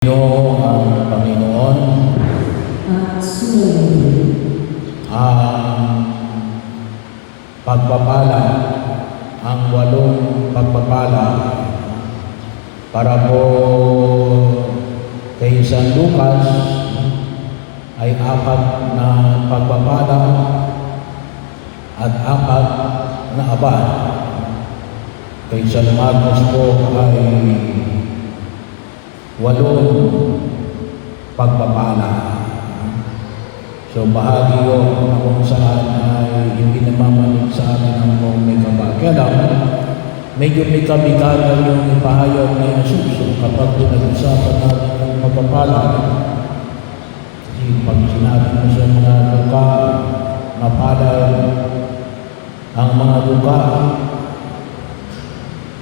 Ang Panginoon at sumunod ang pagpapala, ang 8 pagpapala para po kay San Lucas ay 4 na pagpapala at 4 na abad. Kay San Marcos po ay 8 pagpapala. So bahagi yun na kung saan ay hindi namamalit sa amin ang may kabal. Kaya lang, medyo may kabigagan yung ipahayag ni Jesus kapag pinag-usapan natin ng pagpapala. Kasi pag sinabi mo sa mga luka, mapalad ang mga luka,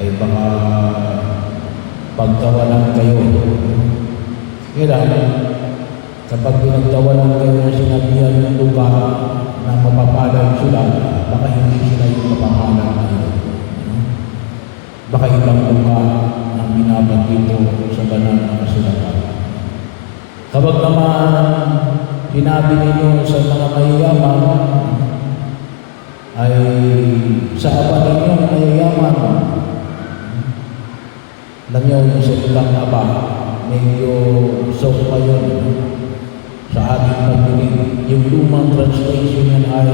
ay baka pagtawanan kayo. Kaya kapag pinagtawanan kayo na sinabihan ng luka na mapapalad sila, baka hindi sila yung mapapalad kayo. Baka ibang luka ang binabat dito sa banal na kasulatan. Kapag naman sinabi ninyo sa mga mayayaman, ay sa aba ninyong mayayaman, alam niyo yung salitang aba, medyo sok pa yun sa ating pagdinig. Yung lumang translation yan ay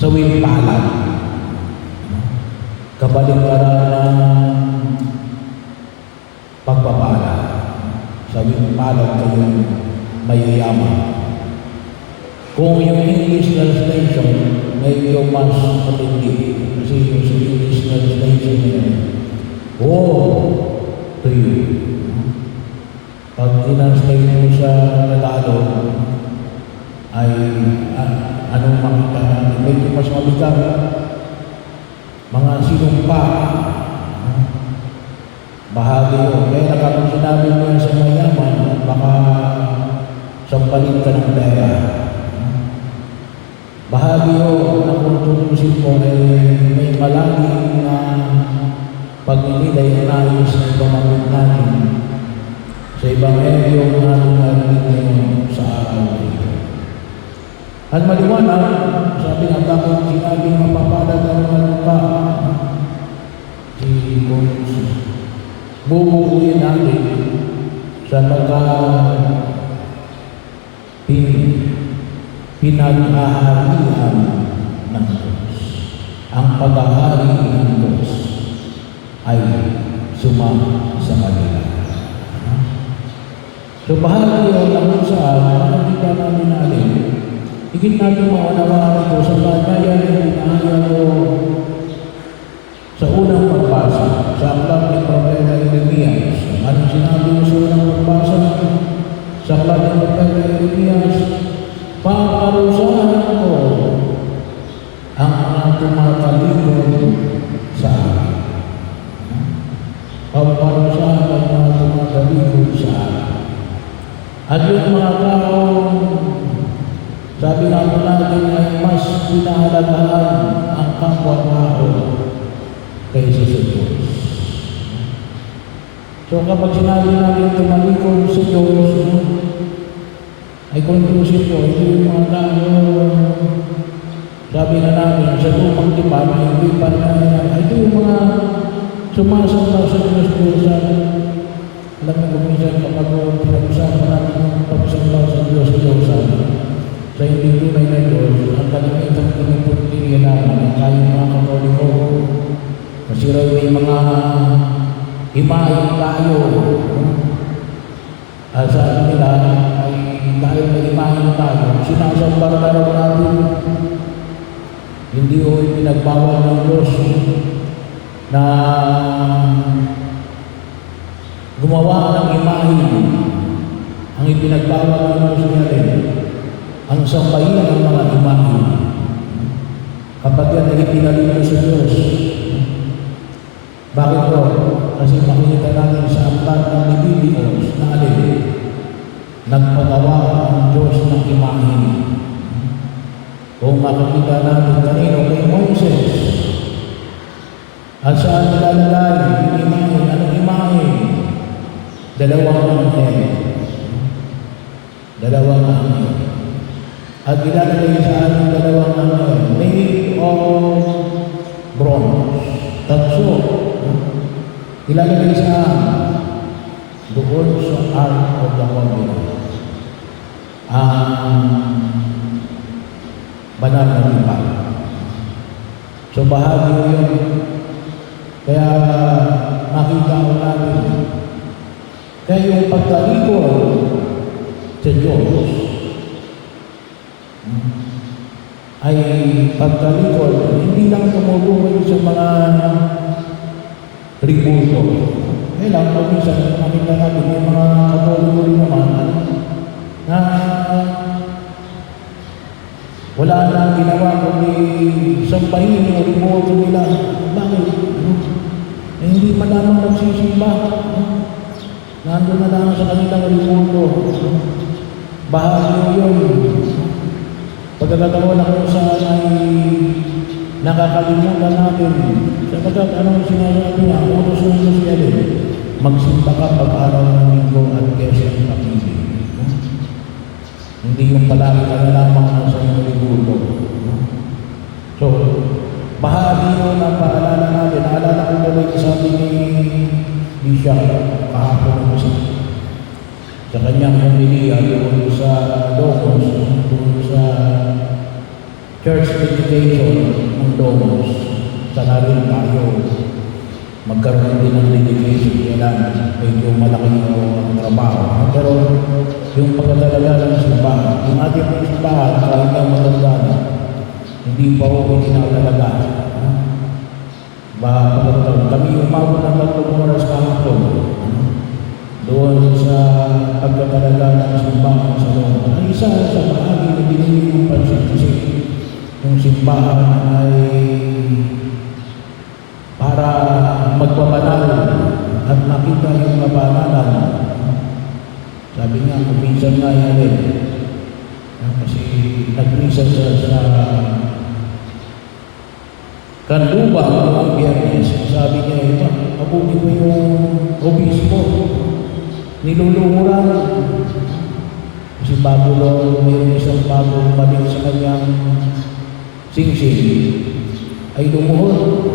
sawing palad. Kabaligtaran ng pagpapala. Sawing palad kayong mayayaman. Kung yung English translation, medyo mas matindi. Kasi yung sa English translation yun, woe to you. Pag tinranslate mo sa Tagalog, ay anong makita natin? Medyo mas mabigat. Mga sinumpa. Bahagi yun. Kaya kapag sinabi mo yan sa mayaman, baka sampalin ka ng pera. Bahagi yun na kung tutusin mo ay may malaging na pagnilay na ayos na ipamamit natin sa Ebanghelyo na narinig ngayon sa araw ito. At maliwanag, sabi nga bakit sinabing mapapalad ang mga lupa, kung bubuuin natin sa pinag-aharian ng Diyos. Ang pag-ahari ng Diyos ay sumama sa kanila. So bahagi yun lang saan nakikita namin natin, higit natin maunawaan ito sa bagay na pinahayag ko sa unang pagbasa sa aklat ni Propeta Jeremias. Anong sinabi mo sa unang pagbasa sa aklat ni Propeta Jeremias? Paparusahan ko ang mga tumatalikod sa akin. Paparusahan ang mga tumatalikod sa akin. At yung mga taong sabi natin ay mas pinahalagahan ang kapwa-tao kaysa sa Diyos. So kapag sinabi natin tumalikod sa Diyos, ay conclusive po, ito yung mga tao, sabi na namin, sa lumang tipan, ay hindi pa na, ito yung mga sumasamba sa Diyos-Diyosan. Alam mo, kuminsan kapag pinag-usapan natin yung pagsamba sa Diyos-Diyosan, sa hindi tunay na Diyos, ang kalimitang pinipuntingin namin, kayong mga katoliko, kasi raw may mga himahin tayo. At sa nila, ay dahil may himahin tayo, sinasamba na raw natin. Hindi o pinagbawal ng Diyos na gumawa ng imahin. Ang ipinagbawal ng Diyos niya ang sambahin ng mga imahin. Kapag yan ay ipinalito sa Diyos. Bakit po? Kasi makikita natin sa aklat ng Leviticus na nagpagawa ang Diyos ng imahin. Kung makikita natin kanino kay Moises, at saan nilalagay yung imahin? Anong imahin? dalawang anghel. Dalawang anghel. At ilalagay sa ating dalawang anghel, made of bronze. Tanso. Ilalagay sa doon sa Ark of the Covenant. Ang banal na tipan. So bahagi yun. Kaya makita ko natin. Kaya yung pagkalikod sa Diyos ay pagkalikod, hindi lang tumutukoy sa mga tributo. Kaya lang, kung minsan makita natin yung mga katoliko rin naman na wala na ginawa kundi sambahin o tributo nila. Bakit? Eh, hindi man lamang nagsisimba. Nandun na lang sa kanilang tributo. Bahagi yun. Pagkakataon na kung saan ay nakakalimutan natin. Sapagkat anong sinasabi niya, utos ng Diyos yan eh. Magsimba ka pag-araw ng linggo at keseng pakilig. Hindi yung palagi ka na lamang nasa iyong libuto. So, bahagi yun ang paalala natin. Naalala ko tuloy sabi ni Bishop kahapon kasi sa kanyang pamilya doon sa Logos, doon sa church dedication ng Logos. Sana rin tayo magkaroon din ng dedication. Kailan medyo malaki ang trabaho. Pero yung pagkatalaga ng simbahan, yung ating mga simbahan, kahit na maganda na, hindi pa ako tinatalaga. Kami umabot ng 3 oras kahapon doon sa pagkatalaga ng simbahan sa loob. Ang isa sa bahagi na binili ng pansin kasi yung simbahan ay para magpabanal at makita yung kabanalan. Sabi niya, kuminsan nga yan eh. Kasi nagminsan sa Kanlubang noong Biyernes. Sabi niya, ito, mabuti ko yung obispo. Nilulunguran. Kasi bago lang, mayroon isang bago balik sa kanyang singsing ay lumuhod.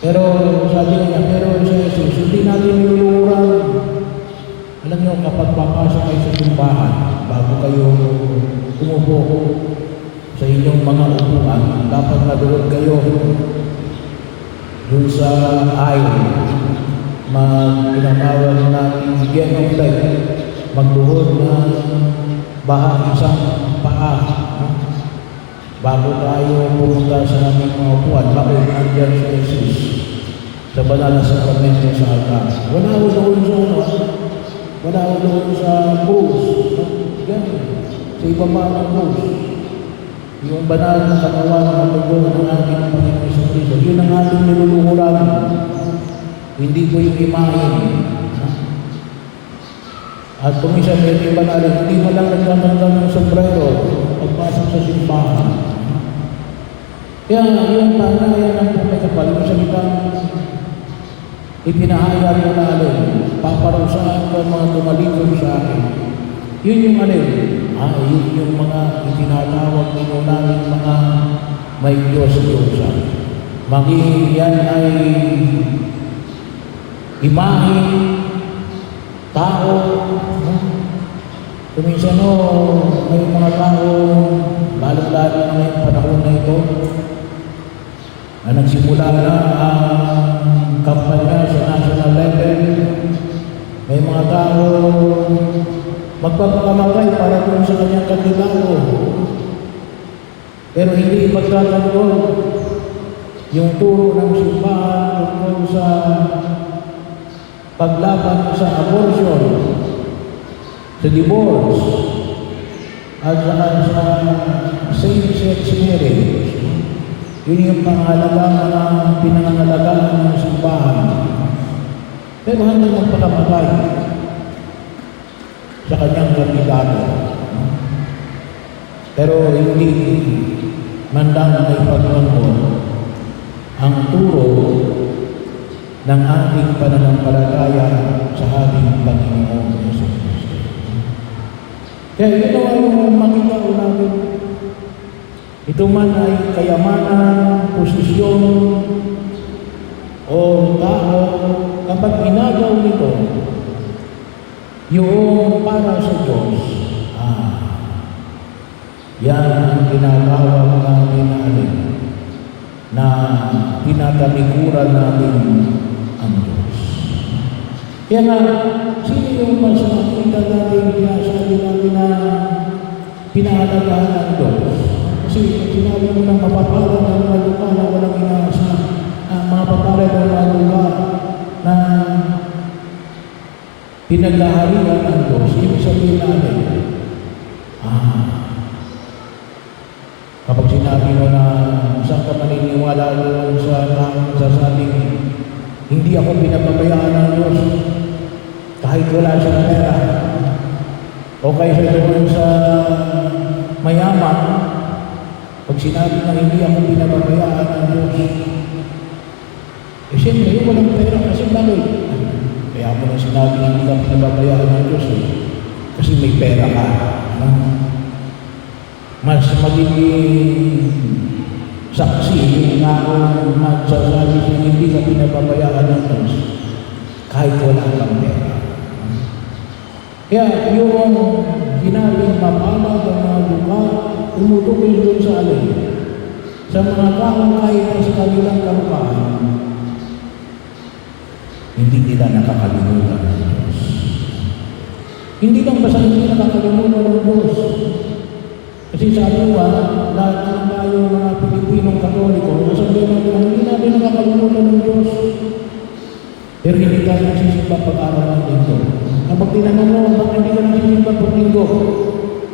Pero sabi niya, pero sa Jesus, hindi natin nilulunguran. Alam niyo, kapag papasok kayo sa simbahan, bago kayo umupo sa inyong mga upuan, dapat naduhod kayo dun sa aisle. Pinatawag natin genuflect, magduhod ng isang paa bago tayo pumunta sa aming mga upuan. Bakit nandiyan si Jesus sa banal na sakramento sa altar? Wala ko doon sa cross. Yan, sa ibaba ng cross. Yung banal na katawan ng dugo ng ating Panginoon sa Kristo. Yun ang ating nilulunguran. Hindi ko yung imahin. At kung isa may banal, hindi mo lang nagtatanggal ng sombrero pagpasok sa simbahan. Kaya yung tanayan ng pagkakapal, yung salitang ipinahayag mo na alin, paparusahan ko mga tumalikod sa akin. Yun yung alin. Yun yung mga itinatawag nito namin mga may Diyos-Diyosan. Maging yan ay imahe, tao. Kuminsan may mga tao, lalo-lalo na ngayong panahon na ito, na nagsimula na ang kampanya sa national level. May mga tao magpapakamatay para doon sa kanyang kandidato. Pero hindi pagtatanggol yung turo ng simbahan tungkol sa paglaban sa abortion, sa divorce, at saka sa same-sex marriage. Yun yung pangalagaan na pinangangalagaan ng simbahan. Pero hanggang magpakamatay sa kanyang kandidato. Pero hindi mandang na ipagtanggol ang turo ng ating pananampalataya sa Kaya ginawa yung makita ko natin. Ito man ay kayamanan, posisyon, o tao, kapag ginagaw nito, yung para sa Diyos, yan ang tinatawag natin na alin, na tinatalikuran natin ang Diyos. Kaya nga, sino yung mas nakita natin, sinasabi natin na pinahalagahan ng Diyos? Kasi sinabi mo ng mapapalad ng mga lupa na walang inaasa, mga papalad ng mga lupa na pinaghaharian ng Diyos. Ibig sabihin natin, kapag sinabi mo na saan ka maniniwala doon sa taong sasabing hindi ako pinababayaan ng Diyos kahit wala siyang pera, o kaysa doon sa mayaman, pag sinabi na hindi ako pinababayaan ng Diyos, siyempre yung walang pera kasi bakit? Kaya mo na sinabi na hindi ka pinababayaan ng Diyos kasi may pera ka. Mas magiging saksi yung taong magsasabi siya hindi ka pinababayaan ng Diyos kahit wala kang pera. Kaya yung ginabing mapalad ang mga lupa, tumutukoy doon sa alin. Sa mga taong kahit na sa kanilang kalupahan, hindi nila nakakalimutan ng Diyos. Hindi lang basta hindi nakakalimutan ng Diyos. Kasi sabi ko, lahat naman tayo mga Pilipinong Katoliko, sabihin natin, hindi natin nakakalimutan ng Diyos. Pero hindi tayo nagsisimba pag-aralan dito. Kapag tinanong mo, bakit hindi ka nagsisimba pag-linggo?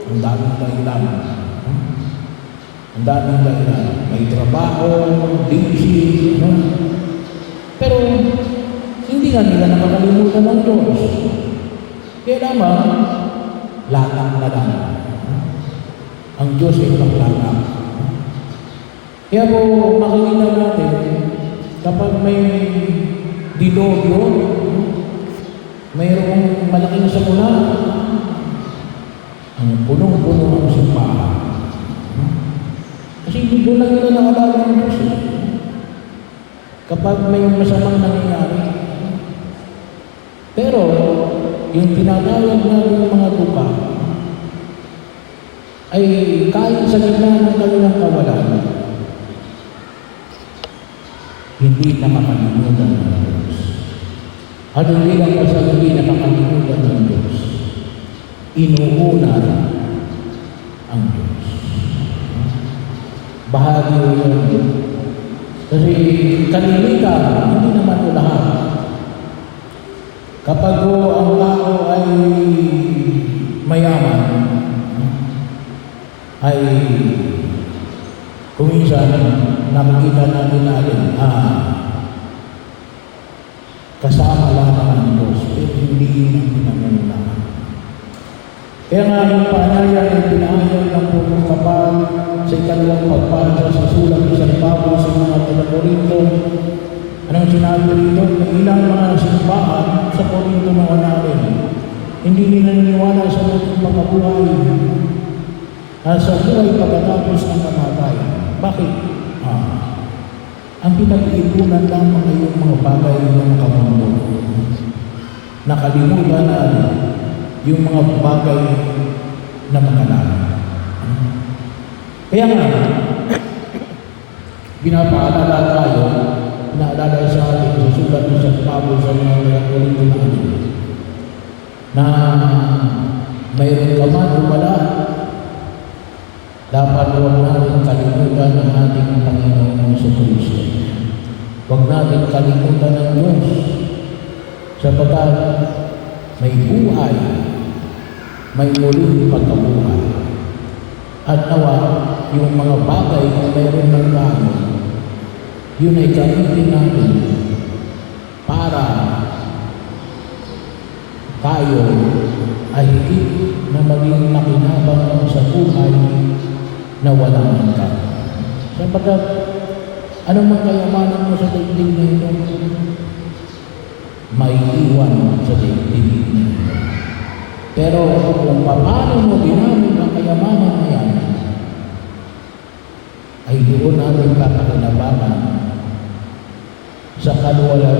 Ang daming dahilan. Ang daming dahilan. May trabaho, busy, pero hindi nga nila nakakalimutan ng Diyos. Kaya naman, latang na lang. Ang Diyos ay paglatang. Kaya po, makikita natin, kapag may dilogyo, mayroong malaking sakuna, ang punong-puno ang simbahan. Kasi doon lang nila nakalala ng Diyos. Kapag may masamang nangyayari. Pero, yung tinatawag natin mga duka, ay kahit sa gitna ng kanilang kawalan, hindi nakakalimutan ng Diyos. At hindi lang basta hindi nakakalimutan ng Diyos, inuuna ang Diyos. Bahagi mo yun. Kasi kalimitan, hindi naman o lahat. Kapag ang tao ay mayaman, ay kuminsan nakikita natin kasama lang ng Diyos, pero hindi ang pinangunahan. Kaya nga yung paanyaya ay pinahayag ng punong kapal sa ikalawang pagpasa sa sulat ni San Pablo sa mga taga-Korinto. Anong sinabi rito? May ilang mga simbahan sa Korinto mga natin. Hindi nila naniniwala sa muling pagkabuhay. Sa buhay pagkatapos ng kamatayan. Bakit? Ang pinag-iipunan lamang ay yung mga bagay ng kamundo. Nakalimutan na yung mga bagay na magalaman. Kaya nga, pinapaalala tayo, pinaalala sa atin sa sulat ng San Pablo sa mga taga-Korinto natin, na mayroon ka man o wala, dapat huwag natin kalimutan ang ating Panginoon sa Kristo. Huwag natin kalimutan ang Diyos sapagkat may buhay, may muling pagkabuhay. At nawa, yung mga bagay na mayroon ng tayo, yun ay gamitin natin para tayo ay higit na maging makinabang sa buhay na walang hanggan. Sapagkat anong kayamanan mo sa daigdig na ito, may iwan sa daigdig na ito. Pero kung paano mo kaluwalan